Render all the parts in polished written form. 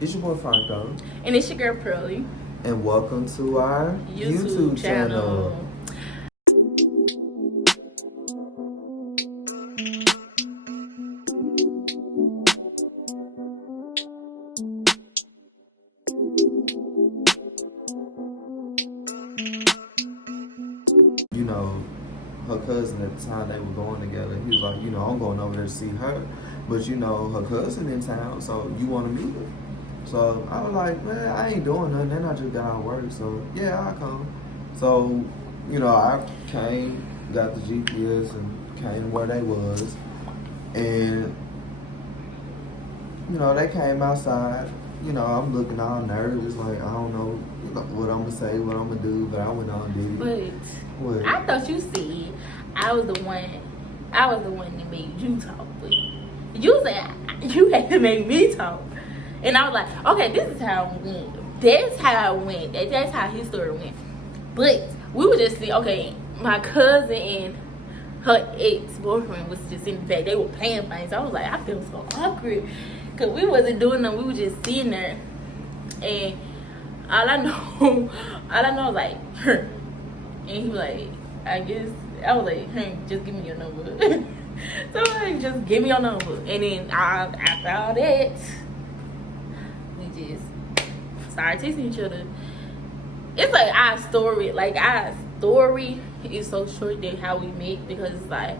It's your boy Franco. And it's your girl Pearly. And welcome to our YouTube channel. You know, her cousin at the time they were going together, he was like, I'm going over there to see her. But her cousin in town, so you want to meet her? So I was like, man, I ain't doing nothing. Then I just got out of work, so yeah, I'll come. So, I came, got the GPS and came where they was. And, they came outside. I'm looking all nervous, like, I don't know what I'm going to say, what I'm going to do, but I went on and did it. But what? I thought you said I was the one that made you talk. But you said you had to make me talk. And I was like, okay, this is how it went. That's how it went. That's how his story went. But we were just saying, okay, my cousin and her ex-boyfriend was just in the back. They were playing things. I was like, I feel so awkward. Because we wasn't doing nothing. We were just sitting there. And all I know was like, her. And he was like, I was like, just give me your number. So like, just give me your number. And then after all that, we just started texting each other. It's like our story is so short than how we met, because it's like,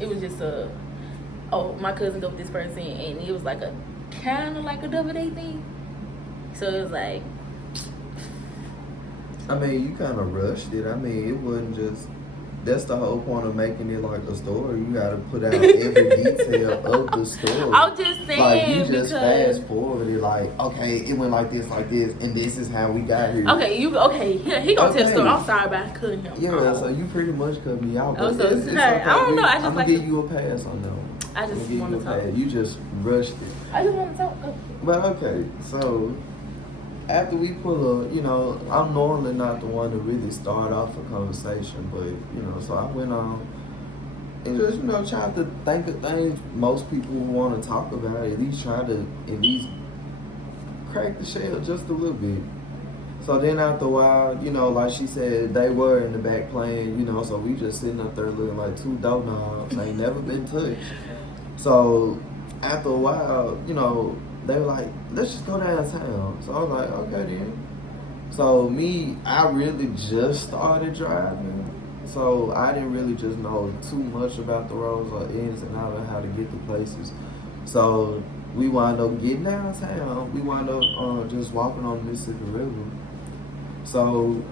it was just my cousin go with this person, and it was like a kind of like a double date thing. So it was like, I mean, you kind of rushed it. I mean, it wasn't just. That's the whole point of making it like a story. You got to put out every detail of the story. I was just saying, like, you just fast forward it, like, okay, it went like this, and this is how we got here. Okay, he gonna tell the story. I'm sorry about cutting him. Yeah, so you pretty much cut me out. Oh, so it's okay. I don't know. I'm gonna give you a pass on that one. I just want to talk. You just rushed it. I just want to talk. But okay, so after we pull up, I'm normally not the one to really start off a conversation, but, so I went on and just, tried to think of things most people want to talk about, at least try to, crack the shell just a little bit. So then after a while, like she said, they were in the back playing, so we just sitting up there looking like two doorknobs, ain't never been touched. So after a while, they were like, let's just go downtown. So I was like, okay then. So I really just started driving. So I didn't really just know too much about the roads or ins and outs of how to get to places. So we wound up getting downtown. We wound up just walking on the Mississippi River. So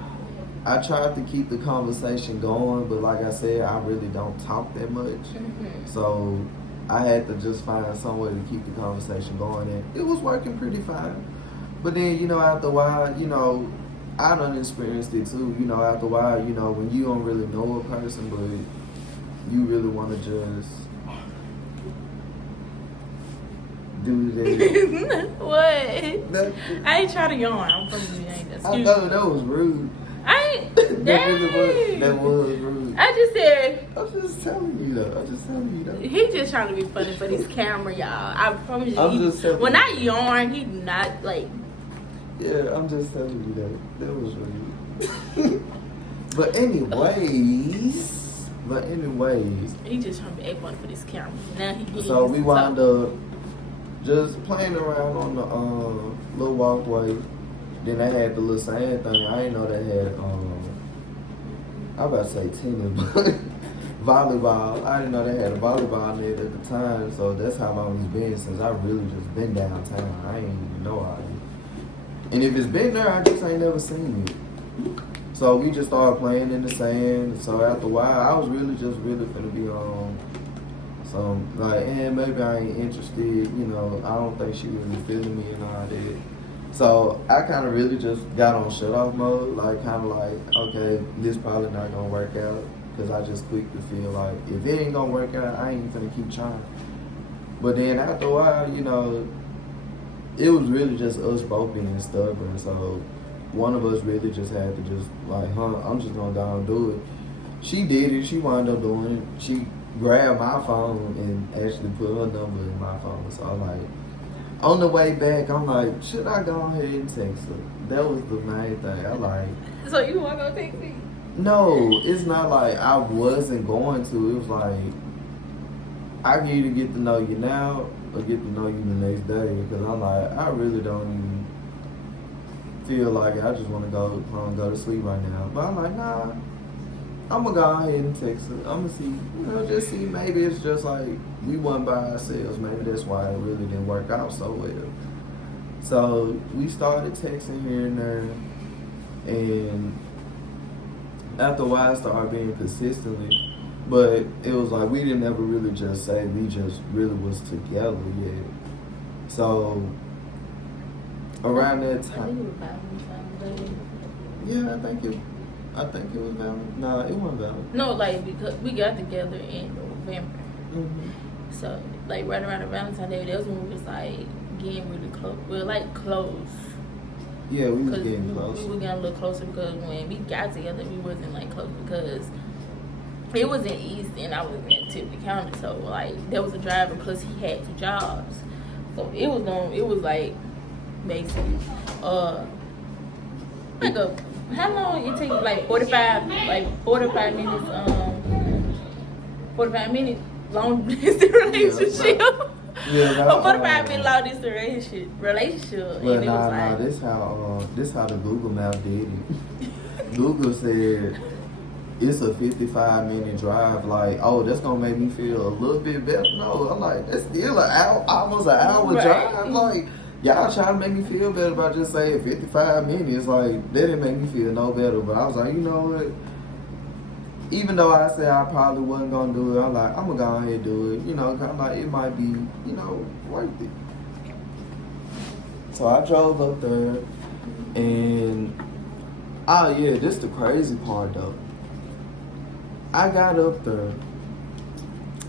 I tried to keep the conversation going, but like I said, I really don't talk that much. Mm-hmm. So I had to just find some way to keep the conversation going, and it was working pretty fine. But then, after a while, I done experienced it too. After a while, when you don't really know a person, but you really want to just do that. What? I ain't trying to yawn. I'm from the I know that was rude. That was rude. I just said. I'm just telling you though. He just trying to be funny for this camera, y'all. I promise you. I'm just telling when I yarn, he not like. Yeah, I'm just telling you that was rude. But anyways. He just trying to be funny for this camera. Now he. So we wound up just playing around on the little walkway. Then they had the little sand thing. I didn't know they had, I was about to say tennis, but volleyball. I didn't know they had a volleyball net at the time, so that's how long it's been since I really just been downtown. I ain't even know all it. And if it's been there, I just ain't never seen it. So we just started playing in the sand. So after a while, I was really finna be on some, like, maybe I ain't interested, I don't think she really feeling me and all that. So I kind of really just got on shut off mode, like kind of like, okay, this probably not gonna work out, because I just quickly feel like if it ain't gonna work out, I ain't gonna keep trying. But then after a while, it was really just us both being stubborn. So one of us really just had to just like, I'm just gonna go and do it. She did it. She wound up doing it. She grabbed my phone and actually put her number in my phone. So I'm like, On the way back, I'm like, should I go ahead and text her? That was the main thing. I like. So you want to go text me? No, it's not like I wasn't going to. It was like I can either get to know you now or get to know you the next day. Because I'm like, I really don't even feel like it. I just want to go home, go to sleep right now. But I'm like, nah. I'm gonna go ahead and text her. I'm gonna see, just see. Maybe it's just like we wasn't by ourselves. Maybe that's why it really didn't work out so well. So we started texting here and there, and after a while, I started being consistently. But it was like we didn't ever really just say we just really was together yet. So around that I think time, it was Valentine's Day. yeah, I think it was Valentine's. Nah, it wasn't Valentine's. No, like because we got together in November. Mm-hmm. So like right around the Valentine's Day, that's when we was like getting really close. We were like close. Yeah, we was Cause getting close. we were getting a little closer because when we got together, we wasn't like close because it was in East and I was in Tiffany County. So like there was a driver plus he had 2 jobs. So it was like basically like how long it take like 45 minutes 45 minutes long distance relationship. Yeah, A 45-minute long distance relationship. Well, And it was nah, like this how the Google Map did it. Google said it's a 55-minute drive. Like, oh, that's gonna make me feel a little bit better. No, I'm like, that's still almost an hour Right. drive. Like, y'all trying to make me feel better by just saying 55 minutes. Like, that didn't make me feel no better. But I was like, you know what? Even though I said I probably wasn't gonna do it, I'm like, I'm gonna go ahead and do it. Cause I'm like, it might be, worth it. So I drove up there, and oh yeah, this is the crazy part though. I got up there.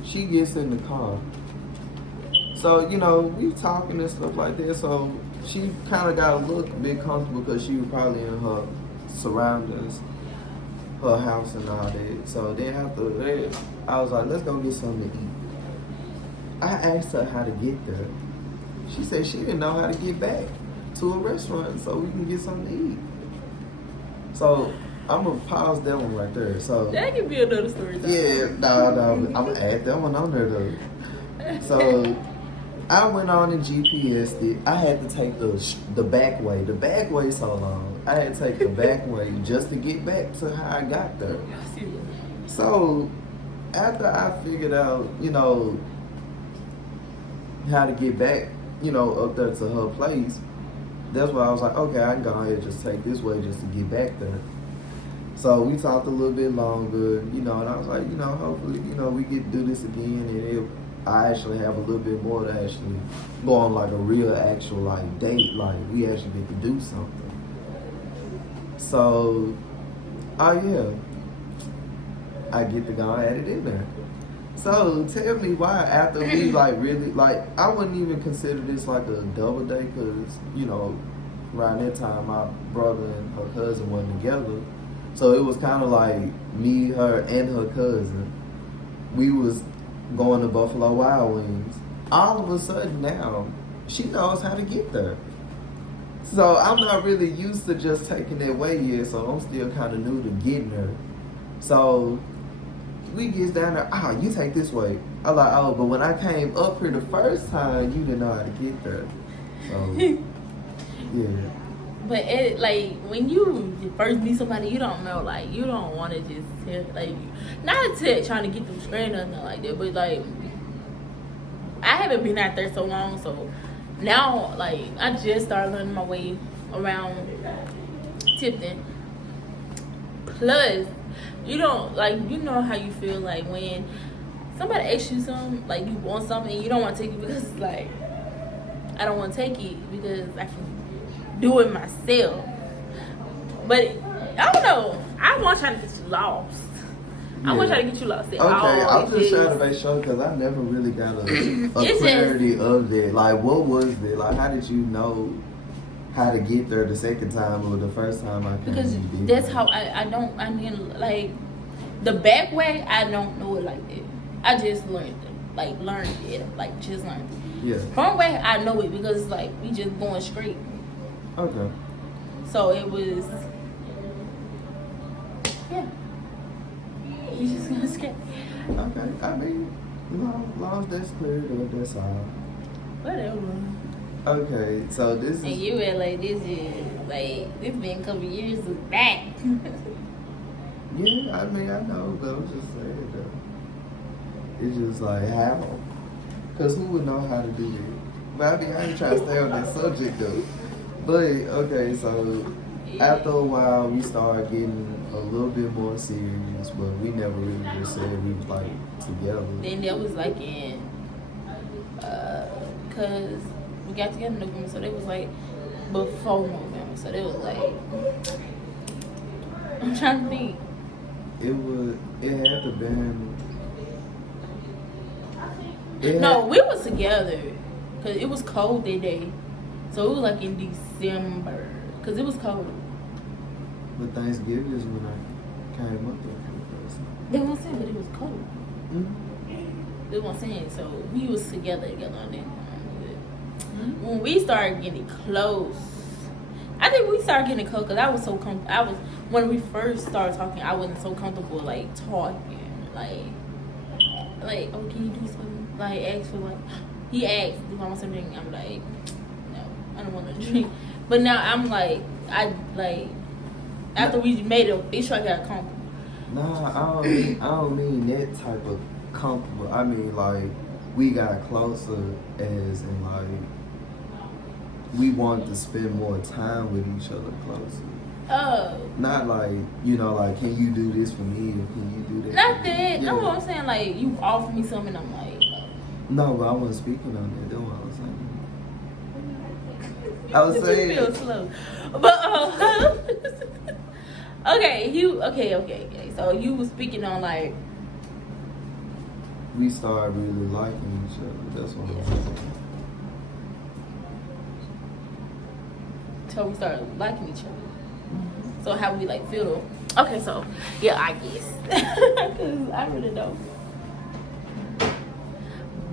She gets in the car. So, we talking and stuff like that. So she kind of got a little bit comfortable because she was probably in her surroundings, her house and all that. So then after that, I was like, let's go get something to eat. I asked her how to get there. She said she didn't know how to get back to a restaurant so we can get something to eat. So I'm gonna pause that one right there. So that could be another story. Though. yeah, no, I'm gonna add that one on there though. So I went on and GPS'd it. I had to take the back way. The back way so long. I had to take the back way just to get back to how I got there. So after I figured out, how to get back, up there to her place, that's why I was like, okay, I can go ahead and just take this way just to get back there. So we talked a little bit longer, and I was like, hopefully, we get to do this again, and I actually have a little bit more to actually go on like a real actual like date, like we actually get to do something. So, oh yeah, I get to go at it in there. So tell me why after we like really like I wouldn't even consider this like a double date because around that time my brother and her cousin weren't together, so it was kind of like me, her, and her cousin. We was going to Buffalo Wild Wings. All of a sudden now, she knows how to get there. So I'm not really used to just taking that way yet, so I'm still kind of new to getting there. So we get down there, you take this way. I'm like, but when I came up here the first time, you didn't know how to get there. So, yeah. But when you first meet somebody, you don't know, like, you don't want to just tell, like, not trying to get them straight or nothing like that, but like, I haven't been out there so long, so now, like, I just started learning my way around Tipton. Plus, you don't, like, how you feel, like, when somebody asks you something, like, you want something, and you don't want to take it because it's like, I don't want to take it because I can do it myself. But I don't know. I want trying to get you lost. I want trying to get you lost. Okay, I'm just trying to make sure because I never really got a clarity of that. Like, what was it? Like, how did you know how to get there the second time or the first time I came? Because that's how I like, the back way, I don't know it like that. I just learned it. Like, just learned it. Yeah. Runway, I know it because it's like we just going straight. Okay. So it was, yeah. You just gonna skate. Okay. I mean, as long as that's cleared up, that's all. Whatever. Okay, so this is. And you were like, this been a couple years back. Yeah, I mean, I know, but I'm just saying though. It's just like how? Cause who would know how to do that? But I mean, I ain't trying to stay on that subject though. But okay, so after a while, we started getting a little bit more serious, but we never really just said we was like together. Then that was like in, cause we got together in November, so that was like before November. So that was like, I'm trying to think. It had to been. No, we was together, cause it was cold that day. So it was like in December, cause it was cold. But Thanksgiving is when I came up there for the first time. They weren't saying, but it was cold. Mm-hmm. They weren't saying, so we was together on that time. When we started getting close, I think we started getting close because I was so comfortable. When we first started talking, I wasn't so comfortable like talking, like, oh, can you do something? Like, ask for like, he asked, do I want something? I'm like, no, I don't want to drink. But now I'm like, after we made it official, I got comfortable. Nah, I don't mean that type of comfortable. I mean like we got closer as in like we wanted to spend more time with each other closer. Oh. Not like, you know, like, can you do this for me or can you do that? Not that. Yeah. No, I'm saying like you offer me something, I'm like, no, but I wasn't speaking on that. That's what I was saying. I was saying. You feel slow. But okay. So you was speaking on like we started really liking each other. That's what I was saying. So we started liking each other. So how we like feel? Okay, so yeah, I guess because I really don't.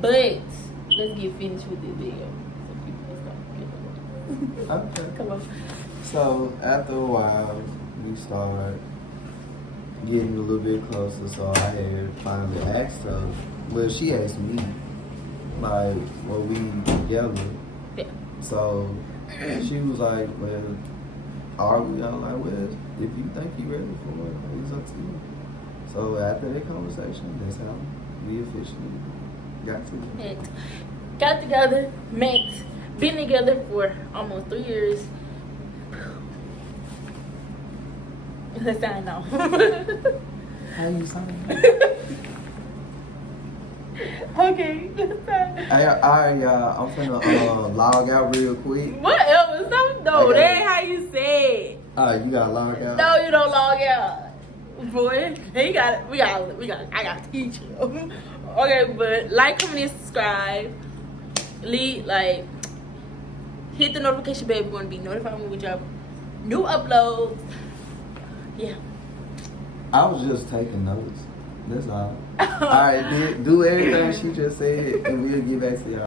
But let's get finished with this video. So people can start. Okay. Come on. So after a while, we started getting a little bit closer. So I had finally asked her. Well, she asked me, like, were we together? Yeah. So she was like, well, are we? I'm like, well, if you think you're ready for it, it's up to you. So after that conversation, that's how we officially got together. Got together, met, been together for almost 3 years. Let's sign off. How you sign? Okay, let's sign off. Alright, y'all. I'm finna log out real quick. Whatever, no, Okay. that ain't how you say it. Alright, you gotta log out. No, you don't log out. Boy, we got I gotta teach you. Okay, but like, comment, and subscribe. Hit the notification bell if you want to be notified when we drop new uploads. Yeah. I was just taking notes. That's all. Alright, do everything she just said, and we'll get back to y'all.